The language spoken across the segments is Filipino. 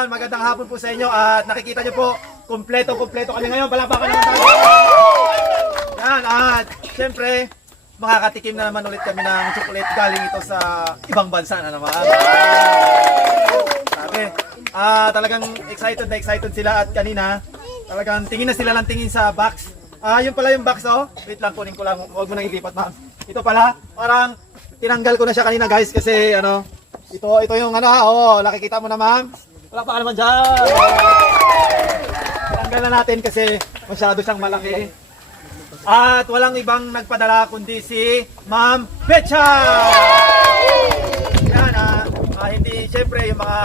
Yan, magandang hapon po sa inyo at nakikita nyo po, kumpleto kami ngayon. Palakpakan naman tayo. Yan, at syempre, makakatikim na naman ulit kami ng chocolate galing ito sa ibang bansa na naman. Sabi, talagang excited na excited sila at kanina, talagang tingin na sila lang tingin sa box. Yun pala yung box, oh. Wait lang, kunin ko lang. Huwag mo nang ilipat, ma'am. Ito pala, parang tinanggal ko na siya kanina, guys, kasi ano, ito yung ano, nakikita mo na, ma'am. Wala pa ka naman dyan. Tinanggal na natin kasi masyado siyang malaki. At walang ibang nagpadala kundi si Ma'am Betcha! Yan, hindi, syempre, yung mga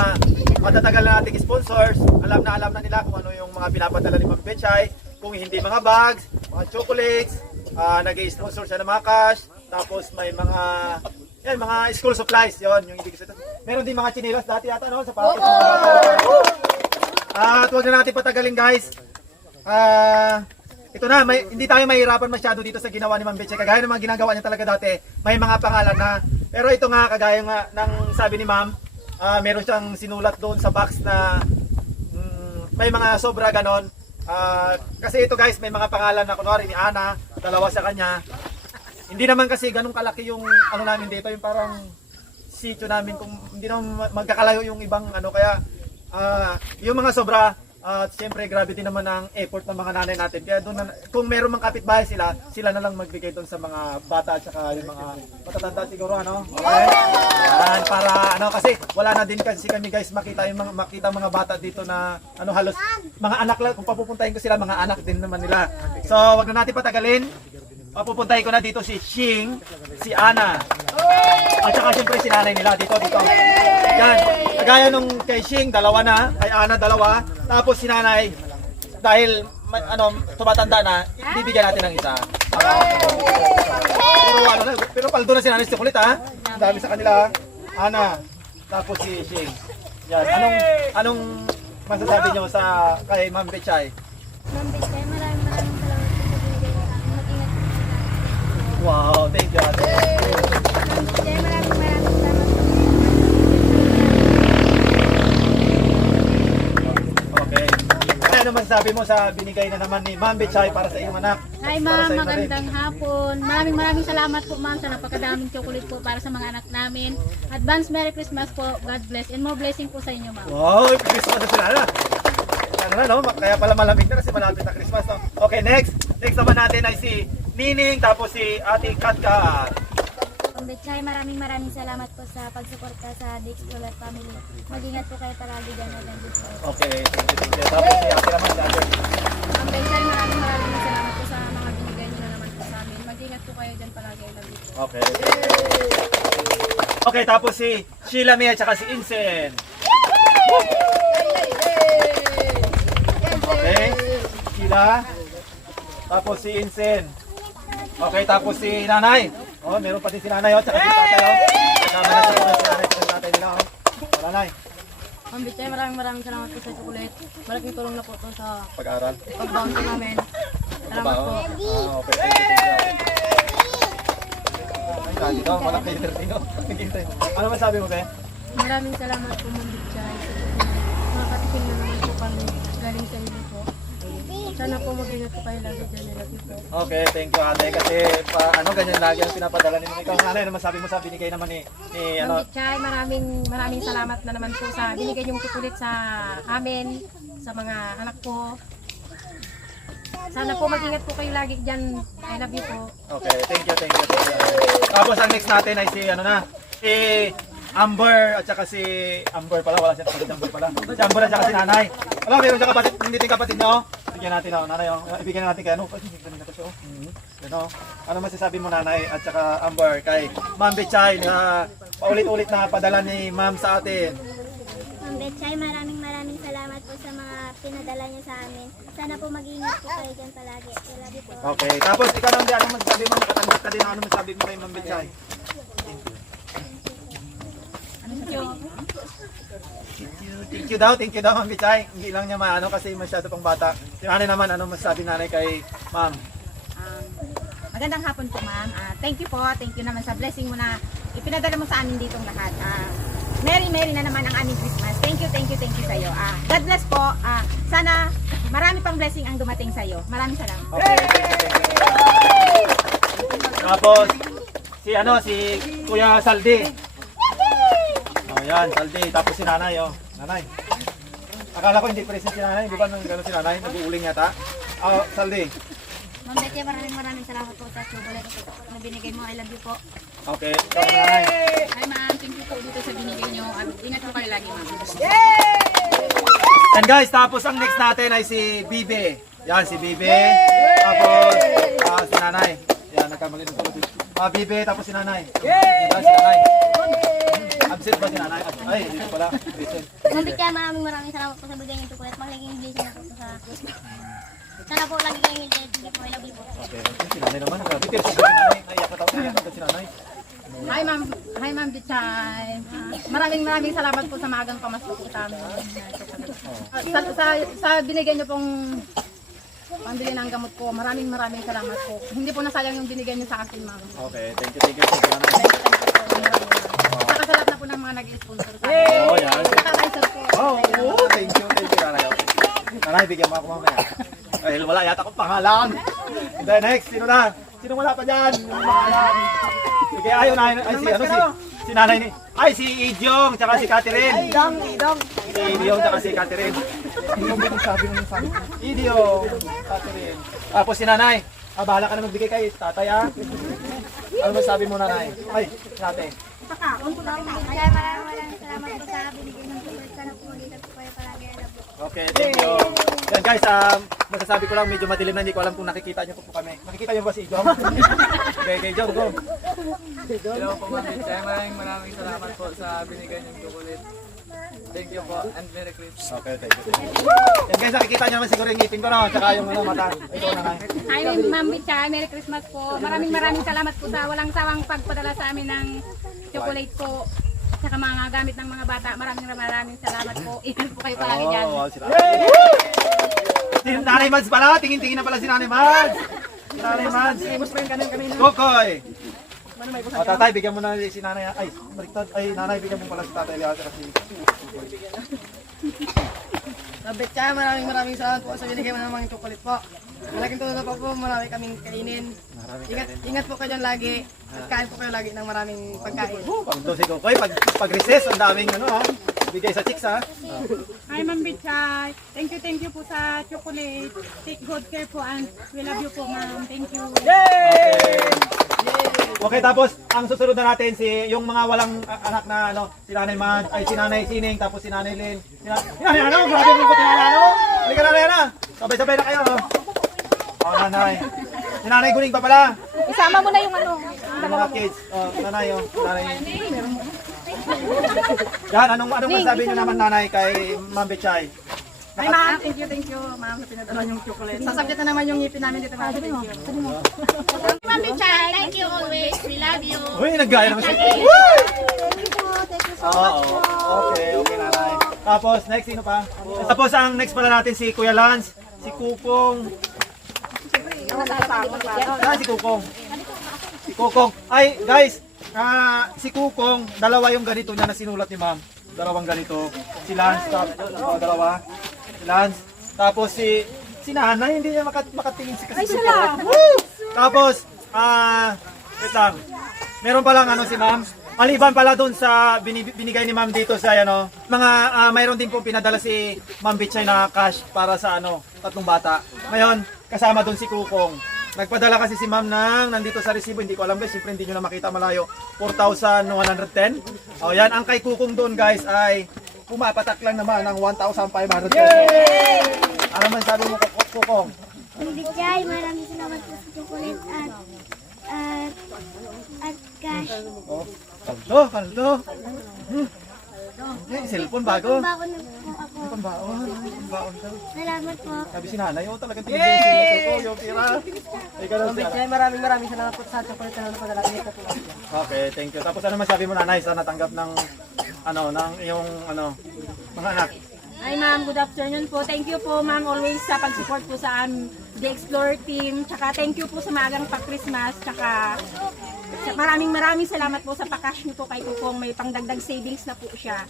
matatagal na nating sponsors, alam na nila kung ano yung mga pinapadala ni Ma'am Betchay. Kung hindi mga bags, mga chocolates, nag-i-sponsor siya ng mga cash, tapos may mga, yan, mga school supplies, yon yung ibig sabihin. Meron din mga chinilas dati yata, no? Sa package. At huwag na natin patagalin, guys. Ito na, hindi tayo mahirapan masyado dito sa ginawa ni Ma'am Betchay. Kagaya ng mga ginagawa niya talaga dati, may mga pangalan na. Pero ito nga, kagaya nga ng sabi ni Ma'am, meron siyang sinulat doon sa box na may mga sobra ganon. Kasi ito, guys, may mga pangalan na kunwari ni Ana, dalawa sa kanya. Hindi naman kasi ganun kalaki yung ano namin dito, yung parang sitio namin, kung hindi naman magkakalayo yung ibang ano, kaya yung mga sobra. At siyempre, grabe din naman ang effort ng mga nanay natin. Kaya doon na, kung meron mang kapitbahay sila na lang magbigay doon sa mga bata at saka yung mga matatanda siguro, ano? Okay? Yan, para ano, kasi wala na din kasi kami, guys, makita mga bata dito na ano, halos mga anak lang. Kung papupuntahin ko sila, mga anak din naman nila. So, wag na natin patagalin. Papupuntahin ko na dito si Shing, si Ana. At saka siyempre si nanay nila dito. Yan. Kagaya nung kay Shing, dalawa na. Kay Ana, dalawa. Tapos si nanay, dahil tumatanda na, bibigyan natin ng isa. Pero paldo na si nanay si kulit, ha? Ang dami sa kanila. Ana. Tapos si Shing. Yan. Anong masasabi nyo sa kay Ma'am Betchay? Ma'am Betchay, maraming salamat po sa binigay niyo. Mag-ingat po sa Wow, thank you, ate. Ma'am Betchay, maraming salamat po. Okay. Ano masasabi mo sa binigay na naman ni Ma'am Betchay para sa iyong anak? Hi ma'am, magandang hapon. Maraming salamat po ma'am sa napakadaming chocolate po para sa mga anak namin. Advance Merry Christmas po. God bless and more blessing po sa inyo ma'am. Wow, Christmas na sila na. Ano na, no? Kaya pala malamig na kasi malapit na Christmas. No? Okay, next naman natin ay si Nining, tapos si Ate Katkat. Ma'am Betchay, maraming salamat po sa pagsuporta sa The Explorer Family. Mag-ingat po kayo palagi dyan na dyan dito. Okay, thank you. Tapos si Ate naman, si Ate. Ma'am Betchay, maraming salamat po sa mga binigay niyo na naman po sa amin. Mag-ingat po kayo dyan palagi na dito. Okay. Okay, tapos si Sheila May at saka si Insen. Okay, Sheila. Tapos si Insen. Okay, tapos si Nanay. Oh, meron pa din si Nanay, tsaka si Tatay, oh. Kasama na si Nanay, si Tatay nila, oh. Nanay. Ma'am Betchay, maraming salamat po sa chocolate. Malaking tulong na po ito sa Pag-aaral. pag-bounty namin. Salamat po. Okay, thank you. Ay, dito, wala kayo dito. Ano masabi mo, Be? Maraming salamat po, Ma'am Betchay. Makakatikim na naman po kami galing sa inyo po. Sana po mag-ingat po kayo lagi dyan nila po. Okay, thank you, ate. Kasi ganyan lagi ang pinapadala ninyo. Ikaw, nanay, ano masabi mo sa binigay naman ni Ma'am Betchay, maraming salamat na naman po sa binigay yung tukulit sa amin, sa mga anak ko. Sana po mag-ingat po kayo lagi dyan. I love you po. Okay, thank you. Tapos ang next natin ay si Amber at saka si Amber pala, wala siya kapatid, Amber pala. Si Amber at saka si Nanay. Alam, meron siya kapatid, hindi din kapatid na, oh. Bigyan natin, oh, Nanay, oh. Ibigyan natin kay ano, kasi ganun na to siya, oh. Ano masasabi mo, Nanay at saka Amber kay Ma'am Betchay na paulit-ulit na padala ni Ma'am sa atin? Ma'am Betchay, maraming salamat po sa mga pinadala niyo sa amin. Sana po mag-ingat po kayo dyan palagi. I love you po. Okay, tapos ikaw naman, ano masasabi mo, nakatanggap ka din, ano masasabi mo kay Ma'am Betchay? Thank you daw, Ma'am Betchay. Hindi lang niya maano kasi masyado pang bata. Si nanay naman, ano masasabi nanay kay Ma'am? Magandang hapon po, ma'am. Thank you po. Thank you naman sa blessing mo na ipinadala mo sa amin ditong lahat. Merry na naman ang aming Christmas. Thank you you sa iyo. God bless po. Sana marami pang blessing ang dumating sa iyo. Maraming salamat. Okay. Tapos, si Kuya Saldi. Oh, yan, Saldi. Tapos si Nanay, oh. Nanay. Akala ko hindi present si Nanay. Di ba nang gano'n si Nanay? Nag-uuling yata. Saldi. Ma'am Betty, maraming salamat po sa chocolate na binigay mo. I love you po. Okay. Ikaw, Nanay. Hi ma'am, thank you po dito sa binigay nyo. At ingat po kayo lagi ma'am. And guys, tapos ang next natin ay si Bibe. Yan, si Bibe. Tapos, si Nanay. Yan, nagkamali ng tulog. Bibe, tapos si Nanay. Yan, si Nanay. Absent ba si Nanay? Ay, dito pala. Present. Ma'am Betty, maraming salamat po sa bigay ng chocolate. Magiging blessing po sa... Sana po lagi kayong hindi po. I love you po. Okay, si Nanay naman. Dito si Nanay. Naiyak na tao. Naiyak na si Nanay. Hi Ma'am Bichay. Maraming salamat po sa maagang pamasko po sa amin. Sa binigay niyo pong pambili ng gamot ko, maraming salamat po. Hindi po nasayang yung binigay niyo sa akin, ma'am. Okay, thank you po si Nanay. Saka sa lahat na po ng mga nag-sponsor sa akin. Oh, yan. Saka kay sir po. Thank you Nanay. Nanay, bigyan mo ako mamaya. Dahil wala yata akong pangalan. And then next, sino na? Sino wala pa dyan? Pangalan. Sige, ayaw na. Ay, si Nanay ni. Ay, si Idyong, tsaka si Catherine. Si Idyong, tsaka si Catherine. Idyong, Catherine. Tapos si Nanay. Bahala ka na magbigay kay tatay, Ano masabi mo, Nanay? Ay, tatay. Kaya maraming salamat po sa binigay ng chocolate. Sana po dito po kayo palagi. I love you. Okay, thank you. Yan guys, masasabi ko lang medyo madilim na, hindi ko alam kung nakikita niyo po kami. Nakikita niyo ba si Jong? Okay, Jong, go. Hello po Ma'am Bichay, maraming salamat po sa binigay niyong chocolate. Thank you po and Merry Christmas. Okay, thank you. Yan guys, nakikita niyo naman siguro yung ngipin ko, no? Tsaka yung mata. Ito na nga. Hi Ma'am Betty, Merry Christmas po. Maraming salamat po sa walang sawang pagpadala sa amin ng chocolate po. Saka mga gamit ng mga bata. Maraming salamat po. Ingat po kayo palagi dyan. Wow, sila. Nanay Mads pala, tingin-tingin na pala si Nanay Mads. Nanay Mads. Kokoy. Tatay, bigyan mo na si Nanay. Ay, baliktad. Ay, Nanay, bigyan mo pala si Tatay. Kasi Ma'am Bichay, maraming salamat po sa binigay mo ng mga chocolate po. Malaking tulong pa po, marami kaming kainin. Ingat po kayo dyan lagi. At kain po kayo lagi ng maraming pagkain. Pagdo si Kokoy, pag-recess, ang daming bigay sa chicks, Hi Ma'am Bichay. Thank you po sa chocolate. Take good care po and we love you po ma'am. Thank you. Okay, tapos ang susunod na natin yung mga walang anak na si Nanay Mad, ay si Nanay Sining, tapos si Nanay Lynn. Si Nanay ano? Grabe mo po si Nanay ano? Halika Nanay na. Sabay-sabay na kayo. Nanay. Si Nanay Guning pa pala. Isama mo na yung Yung mga kids. Nanay Nanay. Yan, anong masabi niyo naman Nanay kay Ma'am Betchay? Hi ma'am, thank you ma'am sa pinadala yung chocolate. Sasabit na naman yung ngipin namin dito ma'am. Thank you. Ma'am Betty, thank you always. We love you. Uy, naggaya naman siya. Thank you po. Thank you so much po. Okay, Nanay. Tapos, next, sino pa? Tapos, ang next pala natin si Kuya Lance, si Kukong. Si Kukong. Si Kukong. Ay, guys, si Kukong, dalawa yung ganito niya na sinulat ni Ma'am. Dalawang ganito. Si Lance, dalawa. Si Lance. Tapos, si Nanay, hindi niya makatingin si kasi. Ay, sila! Tapos, wait lang. Meron palang si Ma'am. Maliban pala doon sa binigay ni Ma'am dito sa mayroon din po pinadala si Ma'am Betchay na cash para sa 3 bata. Ngayon, kasama doon si Kukong. Nagpadala kasi si Ma'am nandito sa resibo, hindi ko alam guys, siyempre hindi nyo na makita malayo. 4,110. O yan, ang kay Kukong doon guys ay pumapatak lang naman ng 1,500 pesos. Ano man sabi mo Kukong? Ma'am Betty, maraming salamat po sa chocolate at cash. Kaldo. Cellphone bago. Baon na po ako. Pambaon daw. Salamat po. Sabi si Nanay, talagang tinigay sila ko, yung tira. Ikaw lang siya. Maraming salamat po sa chocolate na napadala niyo po. Okay, thank you. Tapos ano masabi mo Nanay sa natanggap ng ng iyong mga anak? Hi ma'am, good afternoon po. Thank you po ma'am always sa pag-support po sa The Explore team. Tsaka thank you po sa maagang pa-Christmas. Tsaka Maraming salamat po sa pakash niyo po kay Kukong. May pangdagdag savings na po siya.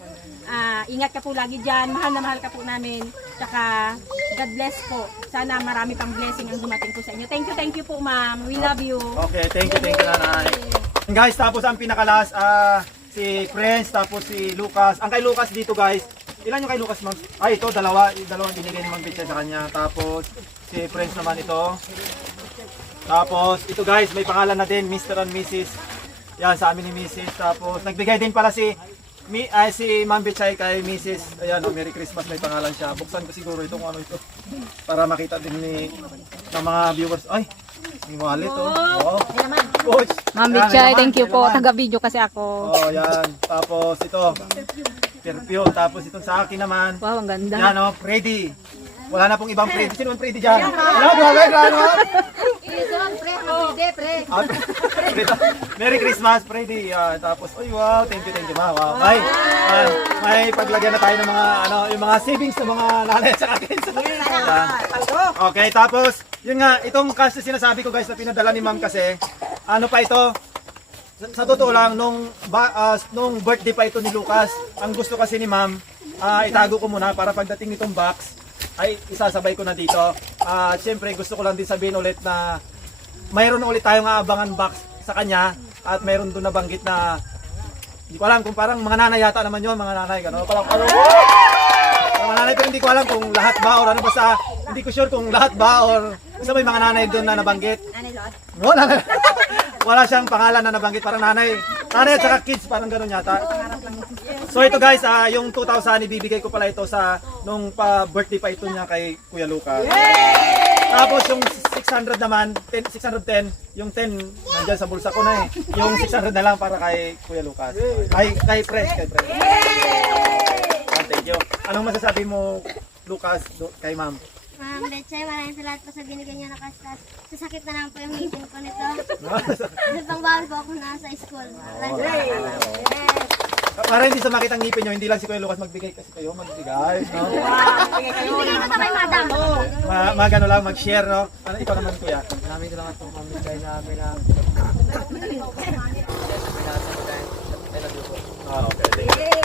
Ingat ka po lagi dyan. Mahal na mahal ka po namin. Tsaka God bless po. Sana marami pang blessing ang dumating po sa inyo. Thank you po ma'am. We love you. Okay, thank you nanay. Guys, tapos ang pinakalas, si Prince, tapos si Lucas. Ang kay Lucas dito guys, ilan yung kay Lucas ma'am? Ay, ito, dalawang binigay ni Ma'am Betchay sa kanya. Tapos, si Prince naman ito. Tapos, ito guys, may pangalan na din, Mr. and Mrs. Yan, sa amin ni Mrs. Tapos, nagbigay din pala si Ma'am Betchay kay Mrs. Ayan, Merry Christmas, may pangalan siya. Buksan ko siguro ito kung ano ito. Para makita din ng mga viewers. Ay, may wallet oh. Wow. Coach. Ma'am Yan, Betchay, may thank you naman, po. may naman. Taga-video kasi ako. Oh, yan. Tapos ito, perfume. Tapos itong sa akin naman. Wow, ang ganda. Yan oh, Freddy. Wala na pong ibang Freddy. Sino ang Freddy dyan? Hello, grabe, ano? Merry Christmas, Freddy. Yan. Tapos, uy, wow, thank you, ma. Wow. Ay, may paglagyan na tayo ng mga, yung mga savings ng mga nanay sa akin. Yan. Okay, tapos, yun nga, itong cash na sinasabi ko guys na pinadala ni ma'am kasi, ano pa ito, sa totoo lang, nung birthday pa ito ni Lucas, ang gusto kasi ni ma'am, itago ko muna para pagdating nitong box, ay isasabay ko na dito. Siyempre, gusto ko lang din sabihin ulit na mayroon ulit tayong aabangan box sa kanya at mayroon doon nabanggit na, hindi ko alam kung parang mga nanay yata naman yun, mga nanay, gano'n, parang mga nanay, pero hindi ko alam kung lahat ba or ano, basta hindi ko sure kung lahat ba or basta may mga nanay doon na nabanggit. Wala siyang pangalan na nabanggit, parang nanay at saka kids, parang gano'n yata. So ito guys, yung 2,000 ibibigay ko pala ito sa nung birthday pa ito niya kay Kuya Lucas. Tapos yung 600 naman, 610, yung 10 nandiyan sa bulsa ko na eh. Yung 600 na lang para kay Kuya Lucas. Ay, kay Pres. Thank you. Anong masasabi mo, Lucas, kay ma'am? Ma'am Betchay, maraming salamat po sa binigyan niyo na kastas. Sasakit na lang po yung ngipin ko nito. Kasi pang bawal po ako nasa school. Para hindi sa makitang ngipin nyo, hindi lang si Kuya Lucas magbigay kasi kayo magbigay, no? Bigyan ko sa kay madam. Magano lang, mag-share, no? Ano, ikaw naman, Kuya? Maraming salamat po Ma'am Betchay sa amin na Okay, thank you.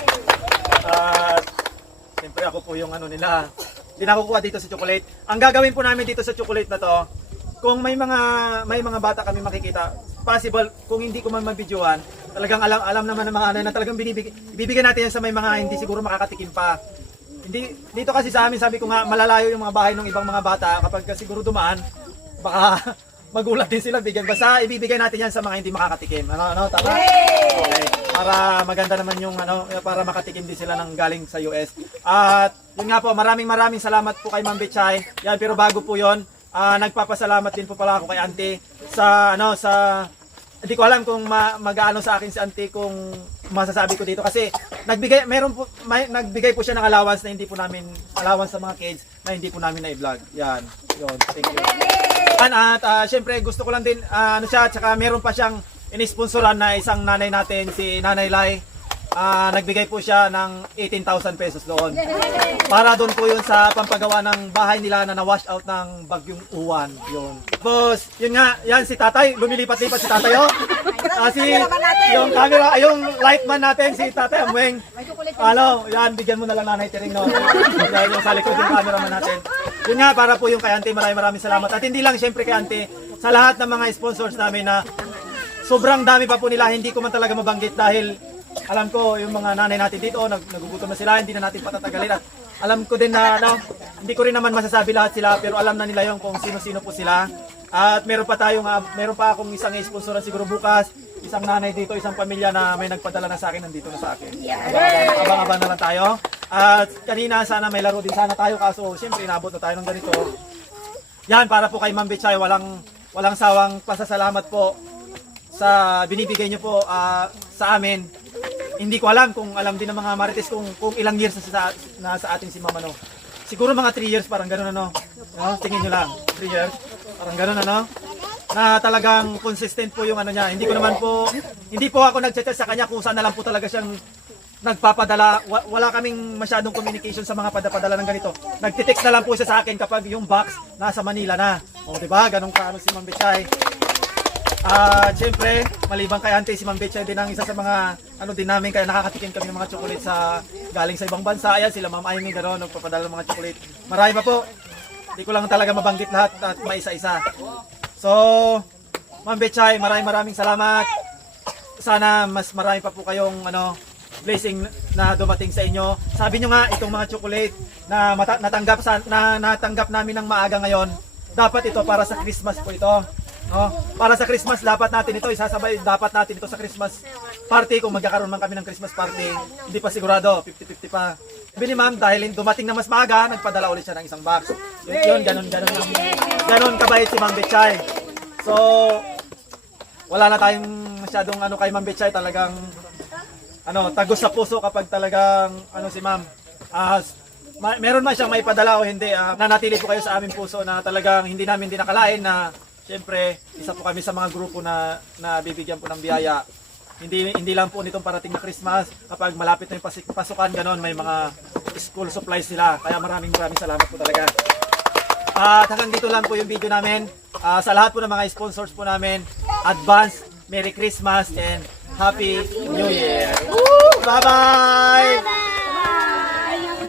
Siyempre ako po yung ano nila, hindi nakukuha dito sa chocolate. Ang gagawin po namin dito sa chocolate na to, kung may mga bata kami makikita, possible kung hindi ko man mabidyohan, talagang alam naman ng mga ano na talagang ibibigay natin yan sa may mga hindi siguro makakatikim pa. Hindi dito kasi sa amin, sabi ko nga, malalayo yung mga bahay ng ibang mga bata kapag siguro dumaan, baka magulat din sila bigyan. Basta ibibigay natin yan sa mga hindi makakatikim. Ano, tama? Okay. Para maganda naman yung para makatikim din sila ng galing sa US. At yun nga po, maraming salamat po kay Ma'am Betchay. Yan, pero bago po yun, nagpapasalamat din po pala ako kay Auntie sa hindi ko alam kung mag-aano sa akin si Auntie kung masasabi ko dito kasi nagbigay po siya ng allowance na hindi po namin allowance sa mga kids na hindi po namin na-vlog. Yan. Yun. Thank you. At syempre gusto ko lang din tsaka meron pa siyang inisponsoran na isang nanay natin, si Nanay Lai. Nagbigay po siya ng 18,000 pesos doon. Para doon po yun sa pampagawa ng bahay nila na na-wash out ng bagyong Uwan. Yun. Boss, yun nga, yan si Tatay, lumilipat-lipat si Tatay oh. Yung camera, yung lightman natin si Tatay Amweng. Yan, bigyan mo na lang Nanay Tering no. Yan yung sa likod yung cameraman natin. Yun nga, para po yung kay Auntie, maraming salamat. At hindi lang syempre kay Auntie, sa lahat ng mga sponsors namin na sobrang dami pa po nila, hindi ko man talaga mabanggit dahil alam ko yung mga nanay natin dito, nagugutom na sila, hindi na natin patatagalin. At alam ko din na hindi ko rin naman masasabi lahat sila, pero alam na nila yung kung sino-sino po sila. At meron pa akong isang sponsoran siguro bukas, isang nanay dito, isang pamilya na may nagpadala na sa akin, nandito na sa akin. Abang-abang na lang tayo. At kanina sana may laro din sana tayo, kaso siyempre inabot na tayo ng ganito. Yan, para po kay Ma'am Betchay, walang sawang pasasalamat po sa binibigay niyo po sa amin. Hindi ko alam kung alam din ng mga marites kung ilang years na sa atin si Mama no. Siguro mga 3 years, parang gano'n no? Tingin nyo lang, 3 years, parang gano'n na talagang consistent po yung niya. Hindi po ako nag-chat sa kanya kung saan na lang po talaga siyang nagpapadala. Wala kaming masyadong communication sa mga padala ng ganito. Nagtitext na lang po siya sa akin kapag yung box nasa Manila na. O diba, ganun ka si Ma'am Betchay. Siyempre, maliban kay Auntie, si Ma'am Betcha din ang isa sa mga ano din namin, kaya nakakatikim kami ng mga chocolate sa galing sa ibang bansa. Ayan, sila Ma'am Amy, gano'n, nagpapadala ng mga chocolate. Marami pa po. Hindi ko lang talaga mabanggit lahat at may isa-isa. So, Ma'am Betchay, maraming salamat. Sana mas marami pa po kayong blessing na dumating sa inyo. Sabi nyo nga, itong mga chocolate na natanggap namin ng maaga ngayon, dapat ito para sa Christmas po ito. No? Para sa Christmas, dapat natin ito isasabay, dapat natin ito sa Christmas party. Kung magkakaroon man kami ng Christmas party, hindi pa sigurado, 50-50 pa. Sabi ni Ma'am, dahil dumating na mas maaga, nagpadala ulit siya ng isang box. Yun, ganun kabait si Ma'am Betchay. So, wala na tayong masyadong kay Ma'am Betchay, talagang tagos sa puso kapag talagang si Ma'am. Meron man siyang may padala o hindi, nanatili po kayo sa aming puso na talagang hindi namin dinakalain na siyempre, isa po kami sa mga grupo na bibigyan po ng biyaya. Hindi lang po nitong parating na Christmas, kapag malapit na yung pasukan, ganon, may mga school supplies sila. Kaya maraming salamat po talaga. At hanggang dito lang po yung video namin. Sa lahat po ng mga sponsors po namin, advance Merry Christmas and Happy New Year! Bye-bye!